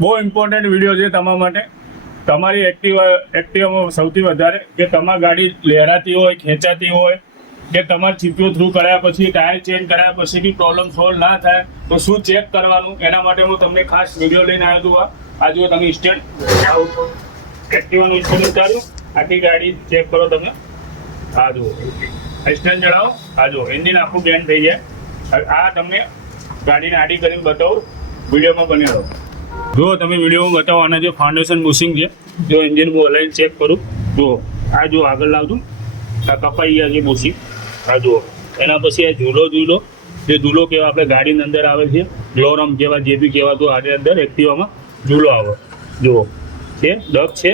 બહુ important video છે તમારા માટે. તમારી એક્ટિવામાં સૌથી વધારે કે તમારી ગાડી લહેરાતી હોય, ખેંચાતી હોય, કે તમારે સીપીયુ થ્રુ કરાયા પછી ટાયર ચેન્જ કરાયા પછી બી પ્રોબ્લેમ સોલ્વ ના થાય તો શું ચેક કરવાનું, એના માટે હું તમને ખાસ વિડીયો લઈને આવ્યો છું. આ જુઓ તમે સ્ટેન્ડ એક્ટિવાનું સ્ટેન્ડ ઉતાર્યું, આખી ગાડી ચેક કરો તમે. આ જુઓ સ્ટેન્ડ ચડાવો, આ જુઓ એન્જિન આખું બેન્ડ થઈ જાય. આ તમને ગાડીને આડી કરીને બતાવું, વિડીયોમાં બની રહો. જો તમે વિડીયોમાં બતાવો, આના જે ફાઉન્ડેશન બુશિંગ છે, જો એન્જિન હું હલાઈને ચેક કરું, જુઓ આ જો આગળ લાવતું આ કપાઈ ગયા છે બુશિંગ. આ જુઓ એના પછી આ ઝૂલો જે ઝૂલો કહેવાય આપણે ગાડીની અંદર આવે છે, ગ્લોરમ જેવા જે બી કહેવાતું આની અંદર એક્ટિવામાં ઝૂલો આવે. જુઓ છે ડબ છે,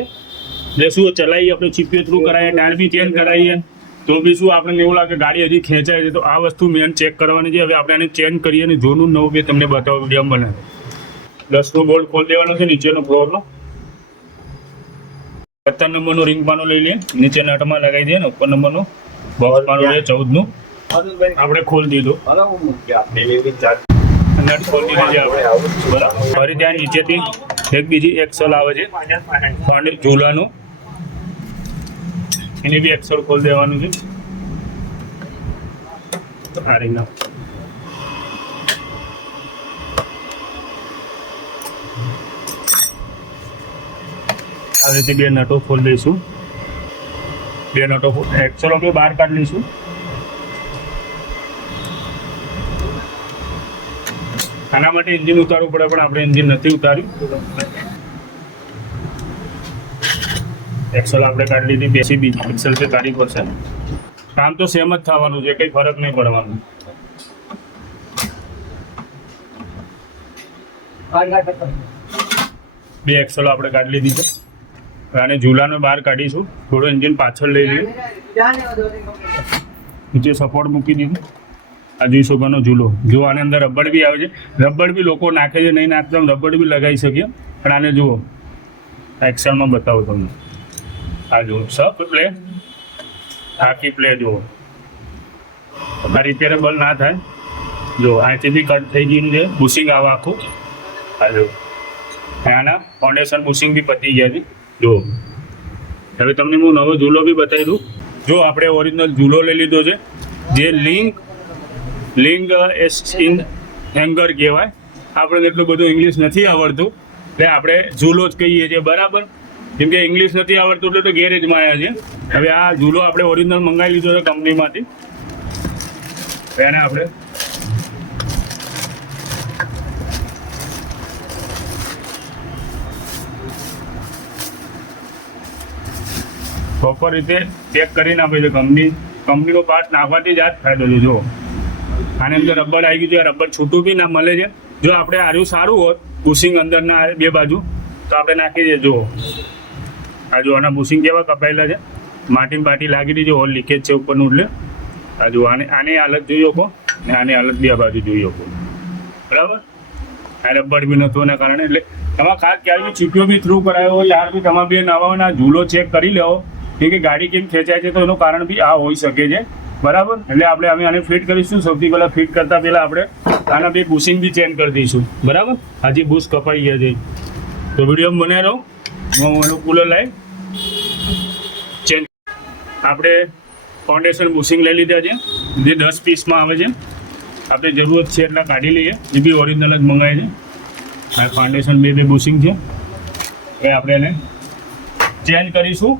એટલે શું ચલાવીએ આપણે સીપીયુ થ્રુ કરાવીએ, ટાયર બી ચેન્જ કરાવીએ તો બી શું આપણને એવું લાગે ગાડી હજી ખેંચાય છે, તો આ વસ્તુ મેન ચેક કરવાની છે. હવે આપણે આને ચેન્જ કરીએ અને જૂનું નવું બી તમને બતાવો વિડીયોમાં બને. 10નું બોલ્ટ ખોલી દેવાનો છે નીચેનો ફ્લોરનો. 17 નંબરનું રિંગ પાનો લઈ લઈએ, નીચે નટમાં લગાવી દઈએ ને ઉપર નંબરનું બોક્સ પાનો લઈએ 14નું આપણે ખોલી દીધું. નટ ખોલી દીધી છે આપણે. બરાબર, ફરી ત્યાં નીચેથી એક બીજી એક્સલ આવે છે ઝૂલાનું, એની બી એક્સલ ખોલી દેવાનું છે. આ રીતના આ રીતે બે નટો ખોલી દઈશું. બે નટો એક્સલ આપણે બહાર કાઢી લઈશું. આના માટે એન્જિન ઉતારવું પડે પણ આપણે એન્જિન નથી ઉતાર્યું. એક્સલ આપણે કાઢી લીધી, બેસી બીજી એક્સલ છે કાઢી પડશે. કામ તો સેમ જ થવાનું છે, કંઈ ફરક નહીં પડવાનું. બે એક્સલ આપણે કાઢી લીધી છે. અને ઝૂલાને બહાર કાઢીશું, થોડું એન્જિન પાછળ લઈ લઈએ, નીચે સપોર્ટ મૂકી દીધું. આ જોઈ શકોનો ઝૂલો, જો આની અંદર રબડ બી આવે છે. રબડ બી લોકો નાખે છે, નહીં નાખતા રબડ બી લગાવી શકીએ. પણ આને જુઓ એક્સલમાં બતાવું તમને. આ જુઓ સબ પ્લે, આખી પ્લે જુઓ, આ રિપેરેબલ ના થાય. જો અહીંથી બી કટ થઈ ગયું છે, બુશિંગ આવે આખું. આ જુઓ આના ફાઉન્ડેશન બુશિંગ બી પતી ગયા છે. જો હવે તમને હું નવો ઝૂલો બી બતાવી દઉં. જો આપણે ઓરિજિનલ ઝૂલો લઈ લીધો છે, જે લિંગ ઇન હેંગર કહેવાય. આપણે એટલું બધું ઇંગ્લિશ નથી આવડતું એટલે આપણે ઝૂલો જ કહીએ છીએ. બરાબર, કેમ કે ઇંગ્લિશ નથી આવડતું એટલે તો ગેરેજમાં આવ્યા છે. હવે આ ઝૂલો આપણે ઓરિજિનલ મંગાવી લીધો છે કંપનીમાંથી. એને આપણે પ્રોપર રીતે ચેક કરીને આપે છે કંપનીનો પાર્ટ નાખવાથી જ આ જ ફાયદો છે. જો આની અંદર રબર આવી ગયું છે, રબર છૂટું બી ના મળે છે. જો આપણે આર્યું સારું હોત બુશિંગ અંદરના બે બાજુ તો આપણે નાખી દઈએ. જો આ જો આના બુશિંગ કેવા કપાયેલા છે, માટી બાટી લાગી દીધી, હોલ લીકેજ છે ઉપરનું. એટલે આ જો આની હાલત જોઈ શકો ને આની હાલત બે બાજુ જોઈ શકો. બરાબર, આ રબર બી નહોતું એના કારણે. એટલે તમારે ખાસ ક્યારે બી સીપીયુ બી થ્રુ કરાયો હોય ત્યાર બી તમારે બે નવાના ઝૂલો ચેક કરી લેવો કે ગાડી કેમ ખેંચાય છે, તો એનું કારણ બી આ હોઈ શકે છે. બરાબર, એટલે આપણે અમે આને ફિટ કરીશું. સૌથી પહેલાં ફિટ કરતાં પહેલાં આપણે આના બે બુશિંગ બી ચેન્જ કરી દઈશું. બરાબર, હજી બુશ કપાઈ ગયા છે તો વિડીયોમાં બન્યા રહો. હું એનું કુલર લાવી ચેન્જ. આપણે ફાઉન્ડેશન બુશિંગ લઈ લીધા છે, જે 10 પીસમાં આવે છે. આપણે જરૂરત છે એટલા કાઢી લઈએ, એ બી ઓરિજિનલ જ મંગાવે છે. આ ફાઉન્ડેશન બે બુશિંગ છે, એ આપણે એને ચેન્જ કરીશું.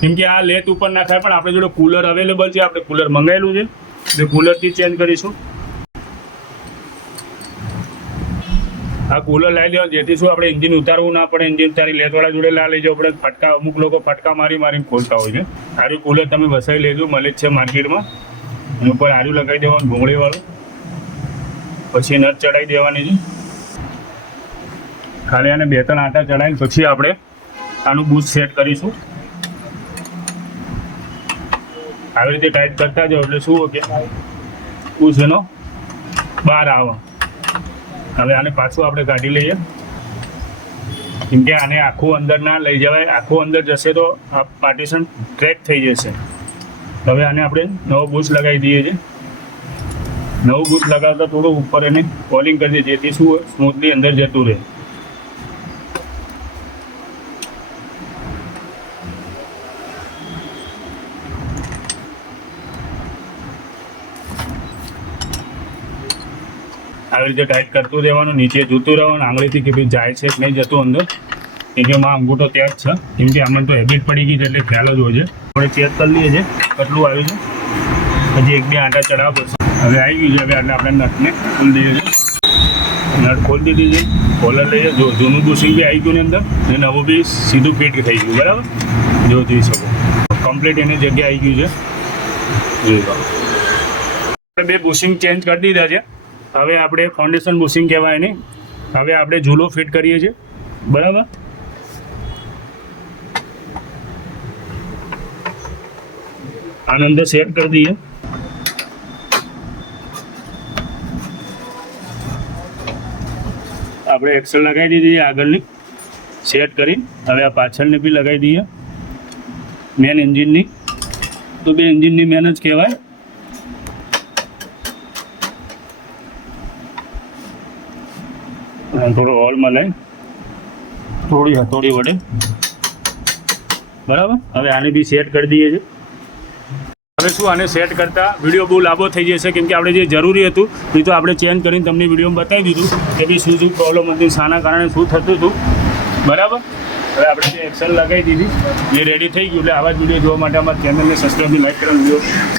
કેમ કે આ લેત ઉપર ના થાય, પણ આપણે જોડે કુલર અવેલેબલ છે, આપણે કુલર મંગાવેલું છે એટલે કુલરથી ચેન્જ કરીશું. આ કુલર લાવી લેવા જેથી શું આપણે એન્જિન ઉતારવું ના પડે. એન્જિન ઉતારી લેતવાળા જોડે ના લઈ જવું પડે. ફટકા અમુક લોકો ફટકા મારીને ખોલતા હોય છે. આર્યું કુલર તમે વસાવી લેજો, મળે જ છે માર્કેટમાં. એની ઉપર આર્યું લગાવી દેવાનું ભૂંગળીવાળું, પછી નટ ચડાવી દેવાની છે. ખાલી આને 2-3 આંટા ચડાવીને પછી આપણે આનું બૂસ્ટ સેટ કરીશું. આવી રીતે ટાઈટ કરતા જાઓ એટલે શું કે બૂસ્ટ એનો બહાર આવે. હવે આને પાછું આપણે કાઢી લઈએ, કેમ કે આને આખું અંદર ના લઈ જવાય. આખું અંદર જશે તો આ પાર્ટીશન ક્રેક થઈ જશે. હવે આને આપણે નવો બૂસ્ટ લગાવી દઈએ છીએ. નવું બૂટ લગાવતા થોડું ઉપર એને કોલિંગ કરી દે, જેથી શું સ્મૂથલી અંદર જતું રહે. આવી રીતે ટાઈટ કરતું રહેવાનું, નીચે જોતું રહેવાનું આંગળીથી કે ભાઈ જાય છે કે નહીં જતું અંદર. એમાં અંગૂઠો ત્યાં જ છે, કેમ કે આમાં તો હેબિટ પડી ગઈ છે એટલે ખ્યાલ જ હોય છે. આપણે ચેક કરી લઈએ છીએ કેટલું આવ્યું છે. હજી 1-2 આંટા ચડાવવા પડશે. હવે આવી ગયું છે. હવે એટલે આપણે નટને ખોલી દઈએ છીએ. નટ ખોલી દીધી છે, કોલર લઈએ. જો જૂનું બુશિંગ બી આવી ગયું ને અંદર, ને નવું બી સીધું ફિટ થઈ ગયું. બરાબર, જો જોઈ શકો કમ્પ્લીટ એની જગ્યાએ આવી ગયું છે. જોઈ લો, આપણે 2 બુશિંગ ચેન્જ કરી દીધા છે. હવે આપણે ફાઉન્ડેશન બુશિંગ કહેવાય નહીં. હવે આપણે ઝૂલો ફિટ કરીએ છીએ. બરાબર, આને અંદર સેટ કરી દઈએ. આપણે એક્સલ લગાવી દીધી આગળની સેટ કરી. હવે આ પાછળની બી લગાવી દઈએ મેન એન્જિનની. તો 2 એન્જિનની મેન જ કહેવાય. થોડો હોલમાં લઈ થોડી હથોડી વડે. બરાબર, હવે આને બી સેટ કરી દઈએ છીએ. હવે શું આને સેટ કરતાં વિડીયો બહુ લાંબો થઈ જશે, કેમ કે આપણે જે જરૂરી હતું એ તો આપણે ચેન્જ કરીને તમને વિડીયોમાં બતાવી દીધું કે બી શું પ્રોબ્લેમ હતી, શાના કારણે શું થતું હતું. બરાબર, હવે આપણે જે એક્સલ લગાવી દીધી એ રેડી થઈ ગયું. એટલે આવા જ વિડીયો જોવા માટે અમારા ચેનલને સબસ્ક્રાઈબ લાઈક કરવાનું, વિડીયો